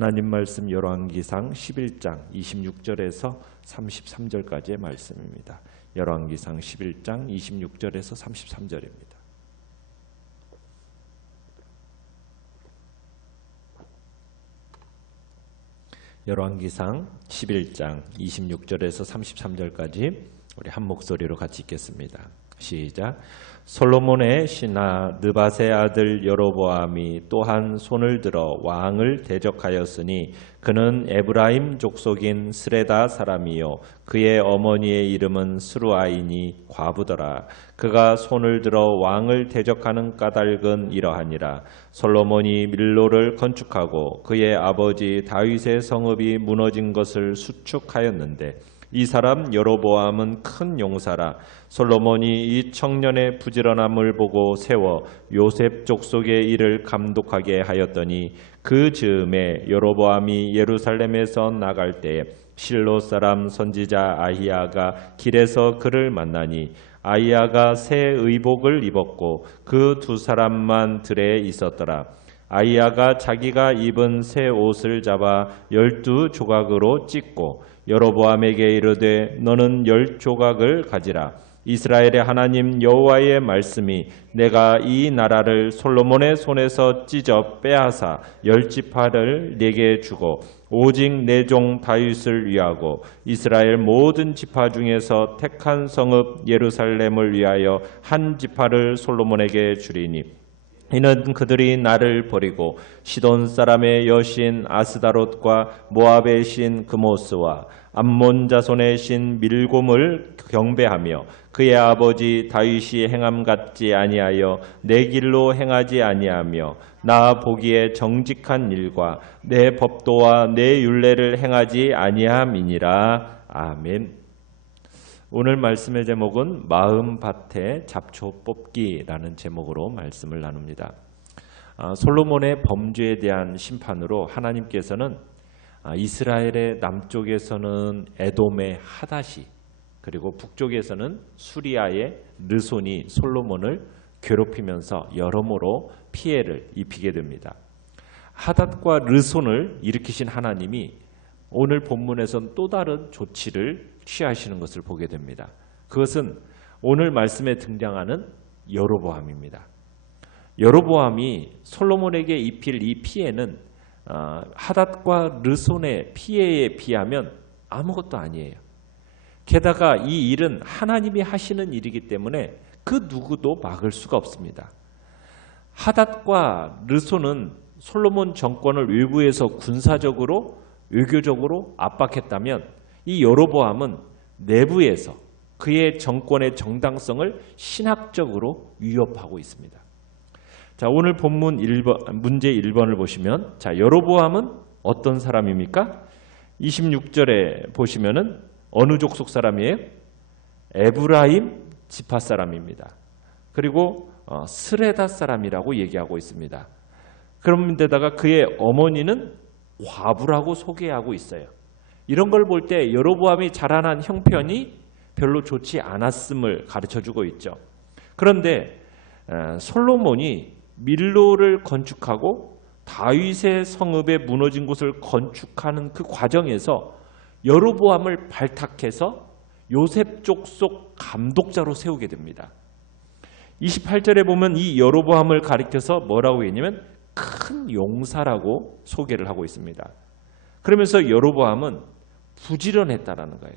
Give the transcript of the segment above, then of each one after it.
하나님 말씀 열왕기상 11장 26절에서 33절까지의 말씀입니다. 열왕기상 11장 26절에서 33절입니다. 열왕기상 11장 26절에서 33절까지 우리 한 목소리로 같이 읽겠습니다. 시작. 솔로몬의 신하 느밧의 아들 여로보암이 또한 손을 들어 왕을 대적하였으니 그는 에브라임 족속인 스레다 사람이요 그의 어머니의 이름은 스루아이니 과부더라. 그가 손을 들어 왕을 대적하는 까닭은 이러하니라. 솔로몬이 밀로를 건축하고 그의 아버지 다윗의 성읍이 무너진 것을 수축하였는데 이 사람 여로보암은 큰 용사라. 솔로몬이 이 청년의 부지런함을 보고 세워 요셉 족속의 일을 감독하게 하였더니 그 즈음에 여로보암이 예루살렘에서 나갈 때에 실로 사람 선지자 아히야가 길에서 그를 만나니 아히야가 새 의복을 입었고 그 두 사람만 들에 있었더라. 아히야가 자기가 입은 새 옷을 잡아 12조각으로 찢고 여로보암에게 이르되 너는 10조각을 가지라. 이스라엘의 하나님 여호와의 말씀이 내가 이 나라를 솔로몬의 손에서 찢어 빼앗아 10지파를 네게 주고 오직 내 종 다윗을 위하고 이스라엘 모든 지파 중에서 택한 성읍 예루살렘을 위하여 한 지파를 솔로몬에게 주리니 이는 그들이 나를 버리고 시돈 사람의 여신 아스다롯과 모압의 신 그모스와 암몬 자손의 신 밀곰을 경배하며 그의 아버지 다윗이 행함 같지 아니하여 내 길로 행하지 아니하며 나 보기에 정직한 일과 내 법도와 내 율례를 행하지 아니함이니라. 아멘. 오늘 말씀의 제목은 마음밭에 잡초 뽑기라는 제목으로 말씀을 나눕니다. 솔로몬의 범죄에 대한 심판으로 하나님께서는 이스라엘의 남쪽에서는 에돔의 하닷이 그리고 북쪽에서는 수리아의 르손이 솔로몬을 괴롭히면서 여러모로 피해를 입히게 됩니다. 하닷과 르손을 일으키신 하나님이 오늘 본문에선 또 다른 조치를 취하시는 것을 보게 됩니다. 그것은 오늘 말씀에 등장하는 여로보암입니다. 여로보암이 솔로몬에게 입힐 이 피해는 하닷과 르손의 피해에 비하면 아무것도 아니에요. 게다가 이 일은 하나님이 하시는 일이기 때문에 그 누구도 막을 수가 없습니다. 하닷과 르손은 솔로몬 정권을 외부에서 군사적으로 외교적으로 압박했다면 이 여로보암은 내부에서 그의 정권의 정당성을 신학적으로 위협하고 있습니다. 자, 오늘 본문 1번, 문제 1번을 보시면 자, 여로보암은 어떤 사람입니까? 26절에 보시면은 어느 족속 사람이에요? 에브라임 지파 사람입니다. 그리고 스레다 사람이라고 얘기하고 있습니다. 그런데다가 그의 어머니는 과부라고 소개하고 있어요. 이런 걸 볼 때 여로보암이 자라난 형편이 별로 좋지 않았음을 가르쳐주고 있죠. 그런데 솔로몬이 밀로를 건축하고 다윗의 성읍에 무너진 곳을 건축하는 그 과정에서 여로보암을 발탁해서 요셉 족속 감독자로 세우게 됩니다. 28절에 보면 이 여로보암을 가리켜서 뭐라고 했냐면 큰 용사라고 소개를 하고 있습니다. 그러면서 여로보암은 부지런했다라는 거예요.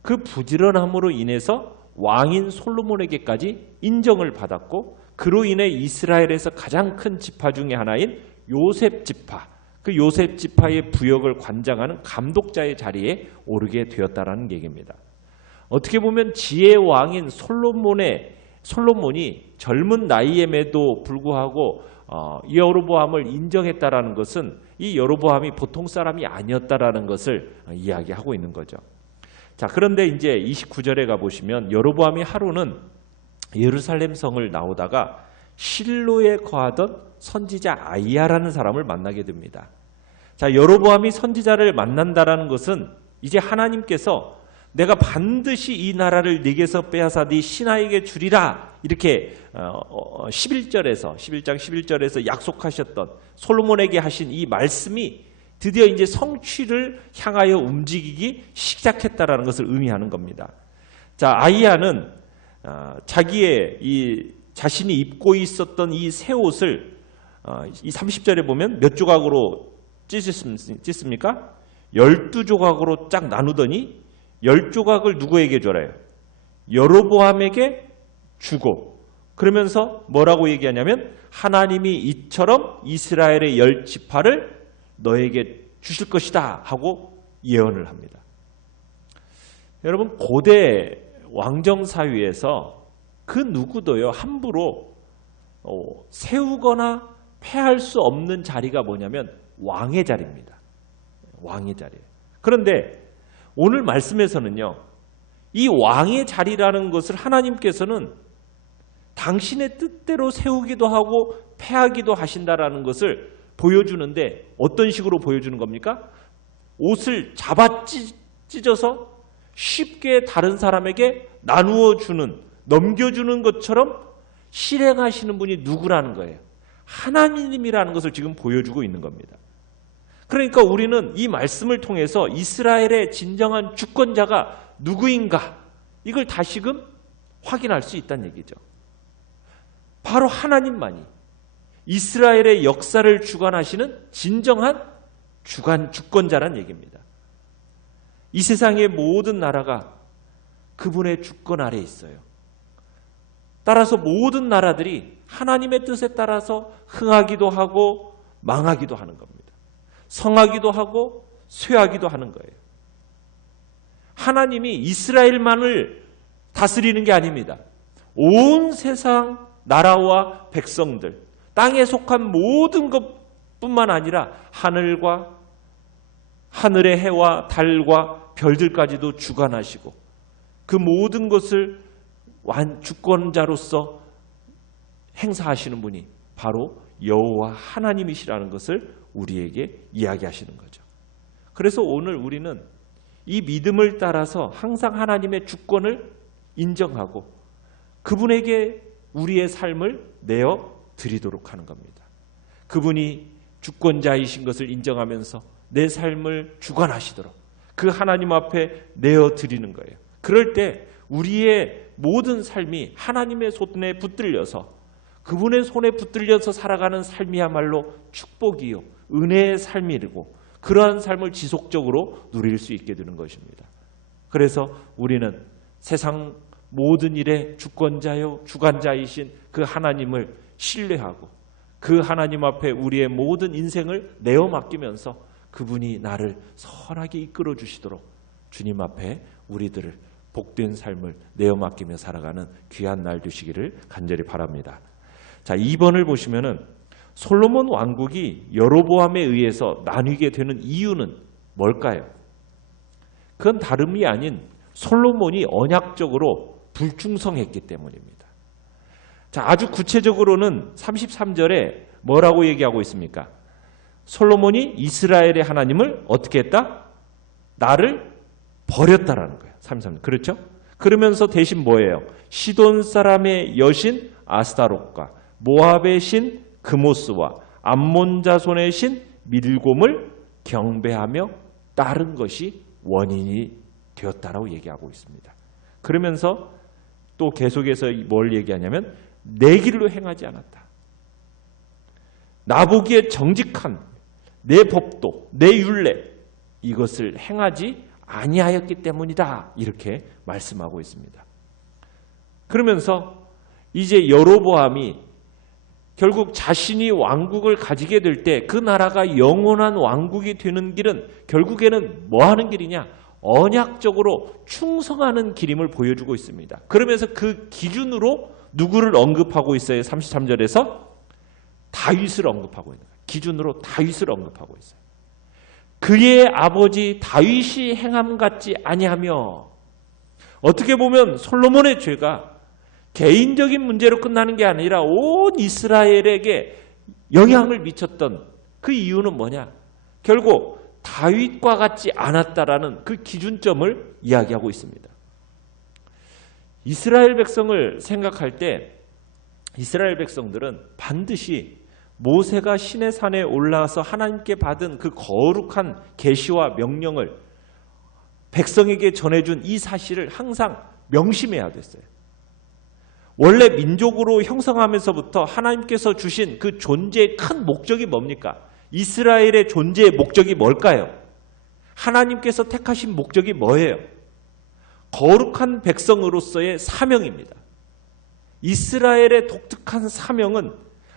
그 부지런함으로 인해서 왕인 솔로몬에게까지 인정을 받았고 그로 인해 이스라엘에서 가장 큰 지파 중에 하나인 요셉 지파, 그 요셉 지파의 부역을 관장하는 감독자의 자리에 오르게 되었다라는 얘기입니다. 어떻게 보면 지혜의 왕인 솔로몬이 젊은 나이임에도 불구하고 여로보암을 인정했다라는 것은 이 여로보암이 보통 사람이 아니었다라는 것을 이야기하고 있는 거죠. 자, 그런데 이제 29절에 가보시면 여로보암이 하루는 예루살렘 성을 나오다가 실로에 거하던 선지자 아히야라는 사람을 만나게 됩니다. 자, 여로보암이 선지자를 만난다라는 것은 이제 하나님께서 내가 반드시 이 나라를 네게서 빼앗아 네 신하에게 주리라 이렇게 11장 11절에서 약속하셨던 솔로몬에게 하신 이 말씀이 드디어 이제 성취를 향하여 움직이기 시작했다라는 것을 의미하는 겁니다. 자, 아이야는 자신이 입고 있었던 이 새 옷을 이 30절에 보면 몇 조각으로 찢습니까? 12조각으로 쫙 나누더니 10조각을 누구에게 줘라요? 여로보암에게 주고, 그러면서 뭐라고 얘기하냐면 하나님이 이처럼 이스라엘의 10지파를 너에게 주실 것이다 하고 예언을 합니다. 여러분, 고대 왕정 사회에서 그 누구도요 함부로 세우거나 패할 수 없는 자리가 뭐냐면 왕의 자리입니다. 왕의 자리예요. 그런데 오늘 말씀에서는요, 이 왕의 자리라는 것을 하나님께서는 당신의 뜻대로 세우기도 하고 패하기도 하신다라는 것을 보여주는데, 어떤 식으로 보여주는 겁니까? 옷을 잡아 찢어서 쉽게 다른 사람에게 나누어 주는, 넘겨주는 것처럼 실행하시는 분이 누구라는 거예요? 하나님이라는 것을 지금 보여주고 있는 겁니다. 그러니까 우리는 이 말씀을 통해서 이스라엘의 진정한 주권자가 누구인가, 이걸 다시금 확인할 수 있다는 얘기죠. 바로 하나님만이 이스라엘의 역사를 주관하시는 진정한 주권자란 얘기입니다. 이 세상의 모든 나라가 그분의 주권 아래에 있어요. 따라서 모든 나라들이 하나님의 뜻에 따라서 흥하기도 하고 망하기도 하는 겁니다. 성하기도 하고 쇠하기도 하는 거예요. 하나님이 이스라엘만을 다스리는 게 아닙니다. 온 세상 나라와 백성들, 땅에 속한 모든 것뿐만 아니라 하늘의 해와 달과 별들까지도 주관하시고 그 모든 것을 주권자로서 행사하시는 분이 바로 여호와 하나님이시라는 것을 우리에게 이야기하시는 거죠. 그래서 오늘 우리는 이 믿음을 따라서 항상 하나님의 주권을 인정하고 그분에게 우리의 삶을 내어 드리도록 하는 겁니다. 그분이 주권자이신 것을 인정하면서 내 삶을 주관하시도록 그 하나님 앞에 내어 드리는 거예요. 그럴 때 우리의 모든 삶이 하나님의 손에 붙들려서, 그분의 손에 붙들려서 살아가는 삶이야말로 축복이요 은혜의 삶이고, 그러한 삶을 지속적으로 누릴 수 있게 되는 것입니다. 그래서 우리는 세상 모든 일의 주권자요 주관자이신 그 하나님을 신뢰하고 그 하나님 앞에 우리의 모든 인생을 내어 맡기면서 그분이 나를 선하게 이끌어 주시도록 주님 앞에 우리들을 복된 삶을 내어 맡기며 살아가는 귀한 날 되시기를 간절히 바랍니다. 자, 2번을 보시면은 솔로몬 왕국이 여로보암에 의해서 나뉘게 되는 이유는 뭘까요? 그건 다름이 아닌 솔로몬이 언약적으로 불충성했기 때문입니다. 자, 아주 구체적으로는 33절에 뭐라고 얘기하고 있습니까? 솔로몬이 이스라엘의 하나님을 어떻게 했다? 나를 버렸다라는 거예요. 33절. 그렇죠? 그러면서 대신 뭐예요? 시돈 사람의 여신 아스타롯과 모압의 신 그모스와 암몬 자손의 신 밀곰을 경배하며 따른 것이 원인이 되었다라고 얘기하고 있습니다. 그러면서 또 계속해서 뭘 얘기하냐면 내 길로 행하지 않았다. 나보기에 정직한 내 법도 내 율례 이것을 행하지 아니하였기 때문이다. 이렇게 말씀하고 있습니다. 그러면서 이제 여로보암이 결국 자신이 왕국을 가지게 될 때 그 나라가 영원한 왕국이 되는 길은 결국에는 뭐 하는 길이냐? 언약적으로 충성하는 길임을 보여주고 있습니다. 그러면서 그 기준으로 누구를 언급하고 있어요? 33절에서 다윗을 언급하고 있는 거예요. 기준으로 다윗을 언급하고 있어요. 그의 아버지 다윗이 행함 같지 아니하며, 어떻게 보면 솔로몬의 죄가 개인적인 문제로 끝나는 게 아니라 온 이스라엘에게 영향을 미쳤던 그 이유는 뭐냐? 결국 다윗과 같지 않았다라는 그 기준점을 이야기하고 있습니다. 이스라엘 백성을 생각할 때 이스라엘 백성들은 반드시 모세가 시내 산에 올라가서 하나님께 받은 그 거룩한 계시와 명령을 백성에게 전해준 이 사실을 항상 명심해야 됐어요. 원래 민족으로 형성하면서부터 하나님께서 주신 그 존재의 큰 목적이 뭡니까? 이스라엘의 존재의 목적이 뭘까요? 하나님께서 택하신 목적이 뭐예요? 거룩한 백성으로서의 사명입니다. 이스라엘의 독특한 사명은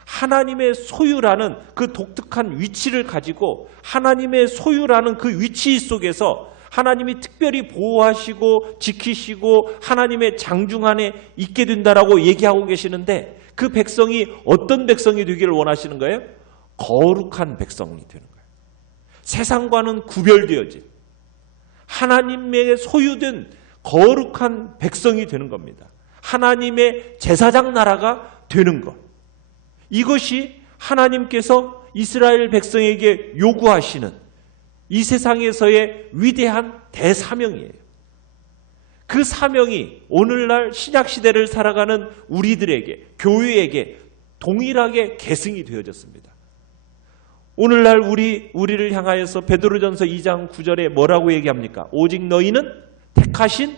하나님의 소유라는 그 독특한 위치를 가지고 하나님의 소유라는 그 위치 속에서 하나님이 특별히 보호하시고 지키시고 하나님의 장중 안에 있게 된다라고 얘기하고 계시는데 그 백성이 어떤 백성이 되기를 원하시는 거예요? 거룩한 백성이 되는 거예요. 세상과는 구별되어진 하나님의 소유된 거룩한 백성이 되는 겁니다. 하나님의 제사장 나라가 되는 것. 이것이 하나님께서 이스라엘 백성에게 요구하시는 이 세상에서의 위대한 대사명이에요. 그 사명이 오늘날 신약시대를 살아가는 우리들에게, 교회에게 동일하게 계승이 되어졌습니다. 오늘날 우리를 향하여서 베드로전서 2장 9절에 뭐라고 얘기합니까? 오직 너희는 택하신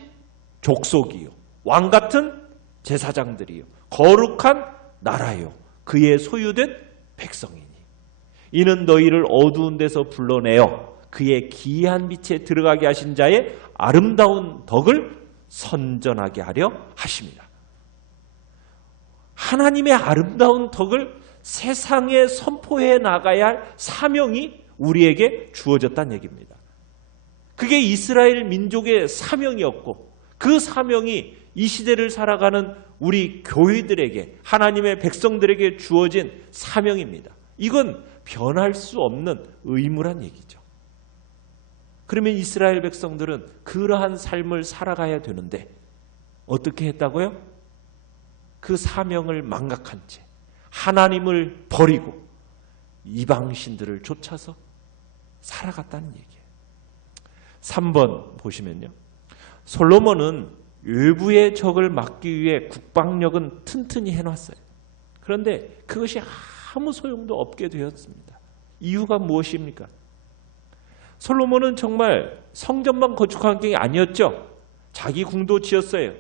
족속이요, 왕같은 제사장들이요, 거룩한 나라요, 그의 소유된 백성이니 이는 너희를 어두운 데서 불러내어 그의 기이한 빛에 들어가게 하신 자의 아름다운 덕을 선전하게 하려 하십니다. 하나님의 아름다운 덕을 세상에 선포해 나가야 할 사명이 우리에게 주어졌다는 얘기입니다. 그게 이스라엘 민족의 사명이었고 그 사명이 이 시대를 살아가는 우리 교회들에게, 하나님의 백성들에게 주어진 사명입니다. 이건 변할 수 없는 의무란 얘기죠. 그러면 이스라엘 백성들은 그러한 삶을 살아가야 되는데 어떻게 했다고요? 그 사명을 망각한 채 하나님을 버리고 이방신들을 쫓아서 살아갔다는 얘기예요. 3번 보시면요. 솔로몬은 외부의 적을 막기 위해 국방력은 튼튼히 해놨어요. 그런데 그것이 아무 소용도 없게 되었습니다. 이유가 무엇입니까? 솔로몬은 정말 성전만 건축한 게 아니었죠. 자기 궁도 지었어요.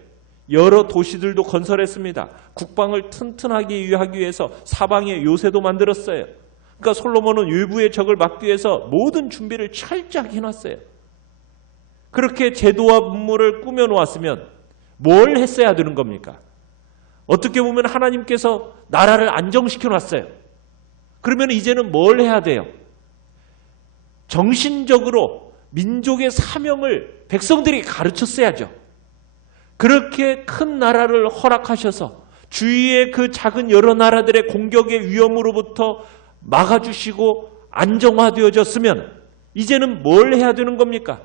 여러 도시들도 건설했습니다. 국방을 튼튼하게 하기 위해서 사방에 요새도 만들었어요. 그러니까 솔로몬은 외부의 적을 막기 위해서 모든 준비를 철저하게 해놨어요. 그렇게 제도와 문물을 꾸며놓았으면 뭘 했어야 되는 겁니까? 어떻게 보면 하나님께서 나라를 안정시켜놨어요. 그러면 이제는 뭘 해야 돼요? 정신적으로 민족의 사명을 백성들이 가르쳤어야죠. 그렇게 큰 나라를 허락하셔서 주위의 그 작은 여러 나라들의 공격의 위험으로부터 막아주시고 안정화되어졌으면 이제는 뭘 해야 되는 겁니까?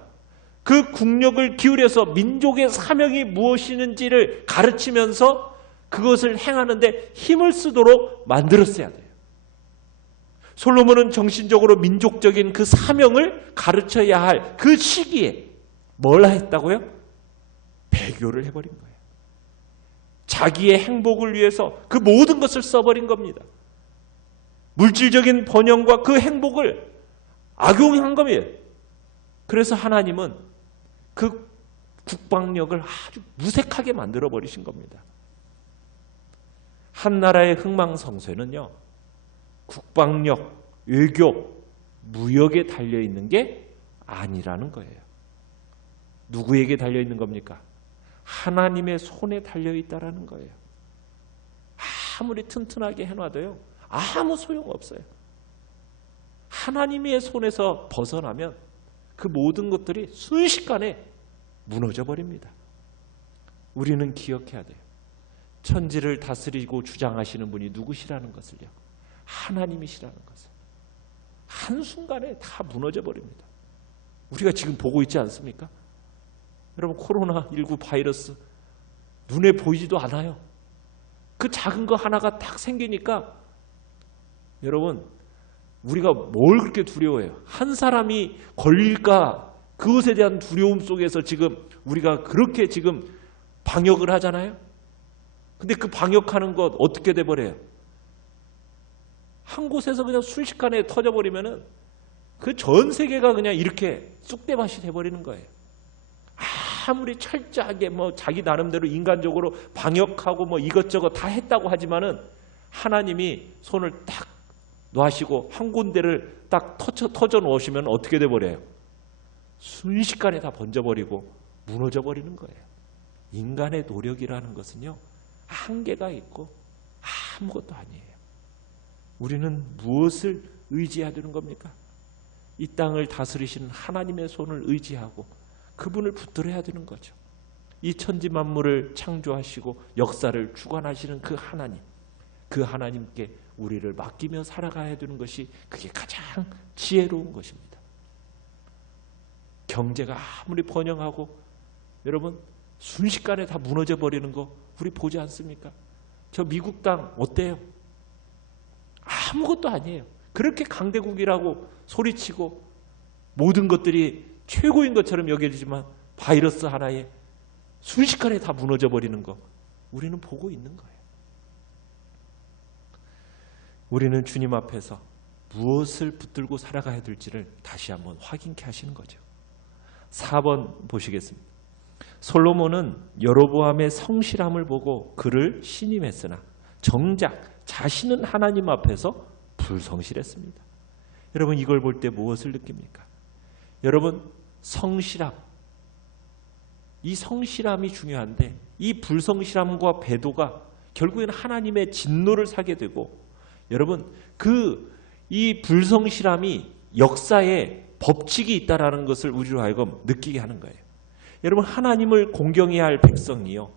그 국력을 기울여서 민족의 사명이 무엇이는지를 가르치면서 그것을 행하는데 힘을 쓰도록 만들었어야 돼요. 솔로몬은 정신적으로 민족적인 그 사명을 가르쳐야 할 그 시기에 뭘 했다고요? 배교를 해버린 거예요. 자기의 행복을 위해서 그 모든 것을 써버린 겁니다. 물질적인 번영과 그 행복을 악용한 겁니다. 그래서 하나님은 그 국방력을 아주 무색하게 만들어버리신 겁니다. 한 나라의 흥망성쇠는요, 국방력, 외교, 무역에 달려있는 게 아니라는 거예요. 누구에게 달려있는 겁니까? 하나님의 손에 달려있다라는 거예요. 아무리 튼튼하게 해놔도요, 아무 소용없어요. 하나님의 손에서 벗어나면 그 모든 것들이 순식간에 무너져 버립니다. 우리는 기억해야 돼요. 천지를 다스리고 주장하시는 분이 누구시라는 것을요. 하나님이시라는 것을. 한순간에 다 무너져 버립니다. 우리가 지금 보고 있지 않습니까? 여러분, 코로나19 바이러스 눈에 보이지도 않아요. 그 작은 거 하나가 딱 생기니까 여러분, 우리가 뭘 그렇게 두려워해요? 한 사람이 걸릴까, 그것에 대한 두려움 속에서 지금 우리가 그렇게 지금 방역을 하잖아요. 근데 그 방역하는 것 어떻게 돼버려요? 한 곳에서 그냥 순식간에 터져버리면은 그 전 세계가 그냥 이렇게 쑥대밭이 돼버리는 거예요. 아무리 철저하게 뭐 자기 나름대로 인간적으로 방역하고 뭐 이것저것 다 했다고 하지만은 하나님이 손을 딱 놔시고 한 군데를 딱 터져 놓으시면 어떻게 돼버려요? 순식간에 다 번져버리고 무너져 버리는 거예요. 인간의 노력이라는 것은요, 한계가 있고 아무것도 아니에요. 우리는 무엇을 의지해야 되는 겁니까? 이 땅을 다스리시는 하나님의 손을 의지하고 그분을 붙들어야 되는 거죠. 이 천지 만물을 창조하시고 역사를 주관하시는 그 하나님, 그 하나님께 우리를 맡기며 살아가야 되는 것이 그게 가장 지혜로운 것입니다. 경제가 아무리 번영하고 여러분 순식간에 다 무너져 버리는 거 우리 보지 않습니까? 저 미국 땅 어때요? 아무것도 아니에요. 그렇게 강대국이라고 소리치고 모든 것들이 최고인 것처럼 여겨지지만 바이러스 하나에 순식간에 다 무너져 버리는 거 우리는 보고 있는 거예요. 우리는 주님 앞에서 무엇을 붙들고 살아가야 될지를 다시 한번 확인케 하시는 거죠. 4번 보시겠습니다. 솔로몬은 여로보암의 성실함을 보고 그를 신임했으나 정작 자신은 하나님 앞에서 불성실했습니다. 여러분 이걸 볼 때 무엇을 느낍니까? 여러분 성실함, 이 성실함이 중요한데 이 불성실함과 배도가 결국에는 하나님의 진노를 사게 되고 여러분 이 불성실함이 역사에 법칙이 있다라는 것을 우리로 하여금 느끼게 하는 거예요. 여러분 하나님을 공경해야 할 백성이요,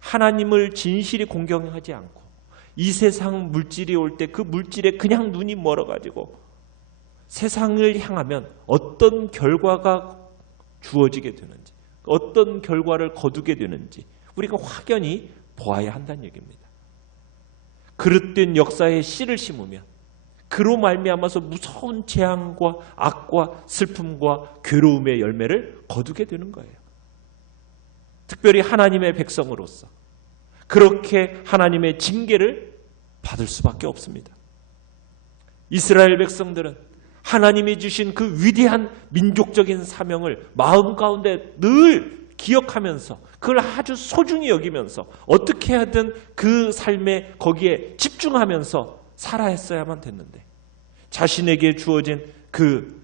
하나님을 진실이 공경하지 않고 이 세상 물질이 올 때 그 물질에 그냥 눈이 멀어가지고 세상을 향하면 어떤 결과가 주어지게 되는지, 어떤 결과를 거두게 되는지 우리가 확연히 보아야 한다는 얘기입니다. 그릇된 역사에 씨를 심으면 그로 말미암아서 무서운 재앙과 악과 슬픔과 괴로움의 열매를 거두게 되는 거예요. 특별히 하나님의 백성으로서 그렇게 하나님의 징계를 받을 수밖에 없습니다. 이스라엘 백성들은 하나님이 주신 그 위대한 민족적인 사명을 마음 가운데 늘 기억하면서 그걸 아주 소중히 여기면서 어떻게 하든 그 삶에 거기에 집중하면서 살아야 했어야만 됐는데 자신에게 주어진 그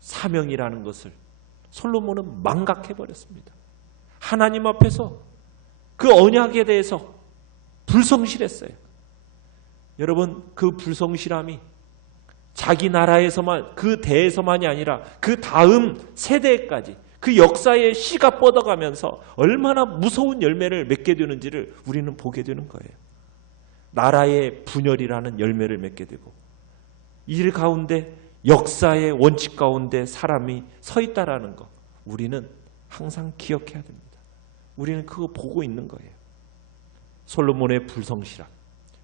사명이라는 것을 솔로몬은 망각해버렸습니다. 하나님 앞에서 그 언약에 대해서 불성실했어요. 여러분 그 불성실함이 자기 나라에서만 그 대에서만이 아니라 그 다음 세대까지 그 역사의 씨가 뻗어가면서 얼마나 무서운 열매를 맺게 되는지를 우리는 보게 되는 거예요. 나라의 분열이라는 열매를 맺게 되고 이 가운데 역사의 원칙 가운데 사람이 서 있다라는 거 우리는 항상 기억해야 됩니다. 우리는 그거 보고 있는 거예요. 솔로몬의 불성실함,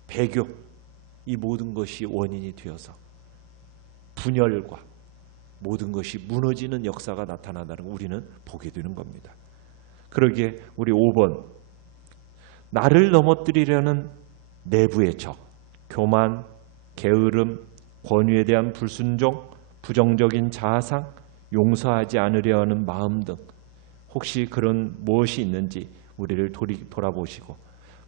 배교, 이 모든 것이 원인이 되어서 분열과 모든 것이 무너지는 역사가 나타난다는 걸 우리는 보게 되는 겁니다. 그러기에 우리 5번, 나를 넘어뜨리려는 내부의 적, 교만, 게으름, 권위에 대한 불순종, 부정적인 자아상, 용서하지 않으려 하는 마음 등 혹시 그런 무엇이 있는지 우리를 돌아보시고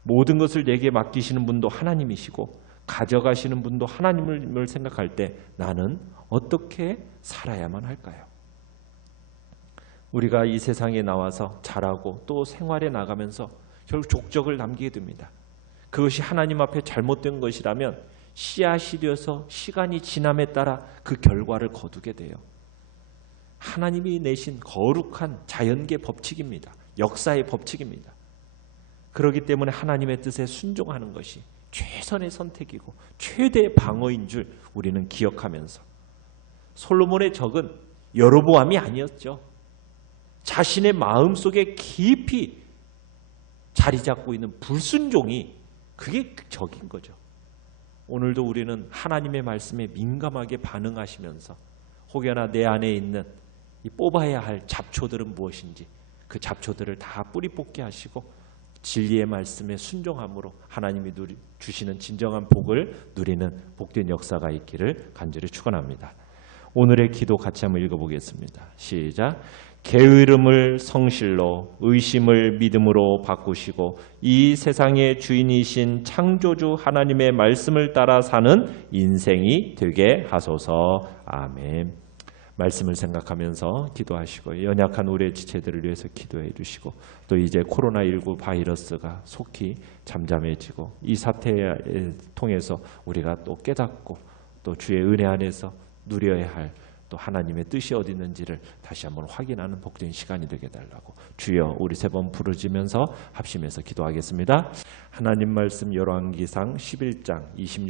모든 것을 내게 맡기시는 분도 하나님이시고 가져가시는 분도 하나님을 생각할 때 나는 어떻게 살아야만 할까요? 우리가 이 세상에 나와서 자라고 또 생활에 나가면서 결국 족적을 남기게 됩니다. 그것이 하나님 앞에 잘못된 것이라면 씨앗이 되어서 시간이 지남에 따라 그 결과를 거두게 돼요. 하나님이 내신 거룩한 자연계 법칙입니다. 역사의 법칙입니다. 그렇기 때문에 하나님의 뜻에 순종하는 것이 최선의 선택이고 최대의 방어인 줄 우리는 기억하면서 솔로몬의 적은 여로보암이 아니었죠. 자신의 마음속에 깊이 자리 잡고 있는 불순종이 그게 적인 거죠. 오늘도 우리는 하나님의 말씀에 민감하게 반응하시면서 혹여나 내 안에 있는 이 뽑아야 할 잡초들은 무엇인지 그 잡초들을 다 뿌리 뽑게 하시고 진리의 말씀에 순종함으로 하나님이 주시는 진정한 복을 누리는 복된 역사가 있기를 간절히 축원합니다. 오늘의 기도 같이 한번 읽어보겠습니다. 시작. 게으름을 성실로 의심을 믿음으로 바꾸시고 이 세상의 주인이신 창조주 하나님의 말씀을 따라 사는 인생이 되게 하소서. 아멘. 말씀을 생각하면서 기도하시고 연약한 우리의 지체들을 위해서 기도해 주시고 또 이제 코로나19 바이러스가 속히 잠잠해지고 이 사태를 통해서 우리가 또 깨닫고 또 주의 은혜 안에서 누려야 할 또 하나님의 뜻이 어디 있는지를 다시 한번 확인하는 복된 시간이 되게 달라고 주여 우리 세 번 부르짖으면서 합심해서 기도하겠습니다. 하나님 말씀 열왕기상 11장 26